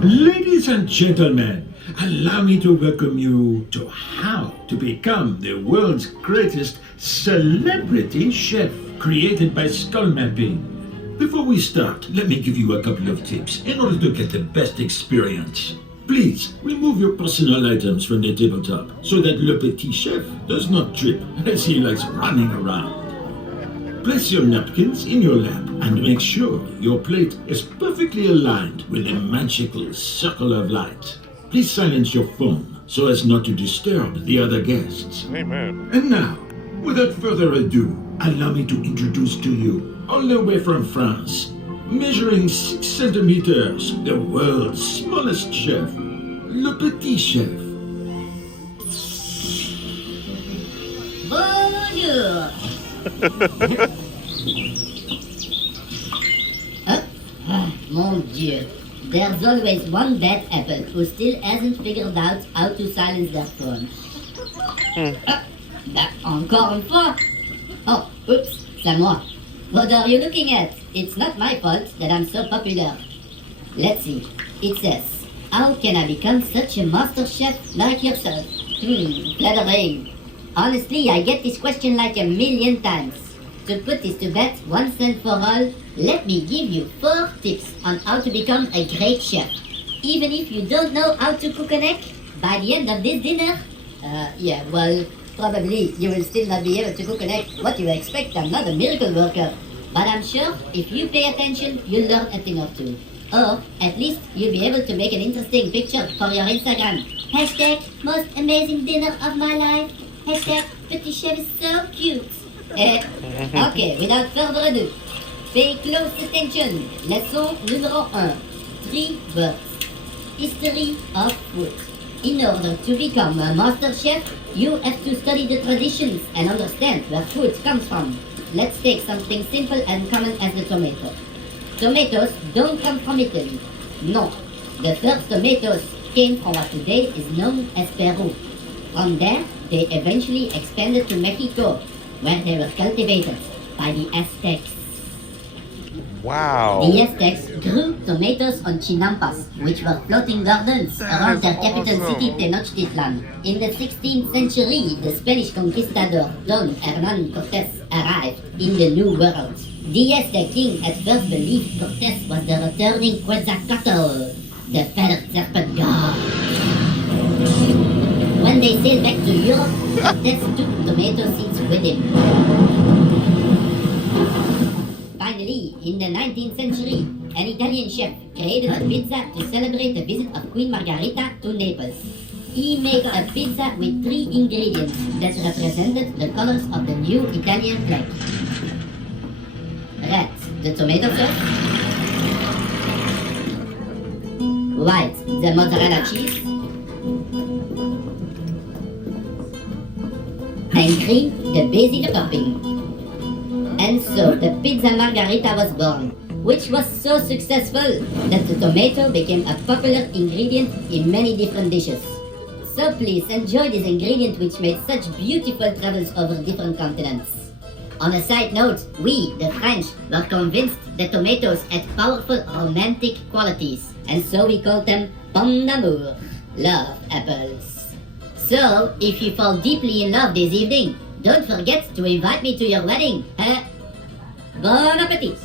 Ladies and gentlemen, allow me to welcome you to How to Become the World's Greatest Celebrity Chef, created by Skull Mapping. Before we start, let me give you a couple of tips in order to get the best experience. Please remove your personal items from the tabletop so that Le Petit Chef does not trip as he likes running around. Place your napkins in your lap and make sure your plate is perfectly aligned with the magical circle of light. Please silence your phone so as not to disturb the other guests. Amen. And now, without further ado, allow me to introduce to you, all the way from France, measuring 6 centimeters, the world's smallest chef, Le Petit Chef. Bonjour. Mon Dieu. There's always one bad apple who still hasn't figured out how to silence their phone. Encore une fois. Oh, oops, c'est moi. What are you looking at? It's not my fault that I'm so popular. Let's see. It says, how can I become such a master chef like yourself? Flattering. Honestly, I get this question like a million times. To put this to bed once and for all, let me give you 4 tips on how to become a great chef. Even if you don't know how to cook an egg, by the end of this dinner, probably you will still not be able to cook an egg. What do you expect? I'm not a miracle worker. But I'm sure if you pay attention, you'll learn a thing or two. Or at least you'll be able to make an interesting picture for your Instagram. Hashtag most amazing dinner of my life. Hashtag Petit Chef is so cute. Okay, without further ado, pay close attention. Leçon numéro 1. 3 words. History of food. In order to become a master chef, you have to study the traditions and understand where food comes from. Let's take something simple and common as the tomato. Tomatoes don't come from Italy. No. The first tomatoes came from what today is known as Peru. From there, they eventually expanded to Mexico, where they were cultivated by the Aztecs. Wow. The Aztecs grew tomatoes on chinampas, which were floating gardens around their capital city Tenochtitlan. In the 16th century, the Spanish conquistador Don Hernán Cortés arrived in the New World. The Aztec king at first believed Cortés was the returning Quetzalcoatl, the feathered serpent god. When they sailed back to Europe, Cortés took tomato seeds with him. Finally, in the 19th century, an Italian chef created a pizza to celebrate the visit of Queen Margherita to Naples. He made a pizza with 3 ingredients that represented the colors of the new Italian flag. Red, the tomato sauce. White, the mozzarella cheese. And green, the basil topping. And so the pizza margherita was born, which was so successful that the tomato became a popular ingredient in many different dishes. So please enjoy this ingredient which made such beautiful travels over different continents. On a side note, we, the French, were convinced that tomatoes had powerful romantic qualities, and so we called them pommes d'amour, love apples. So, if you fall deeply in love this evening, don't forget to invite me to your wedding. Bon appétit!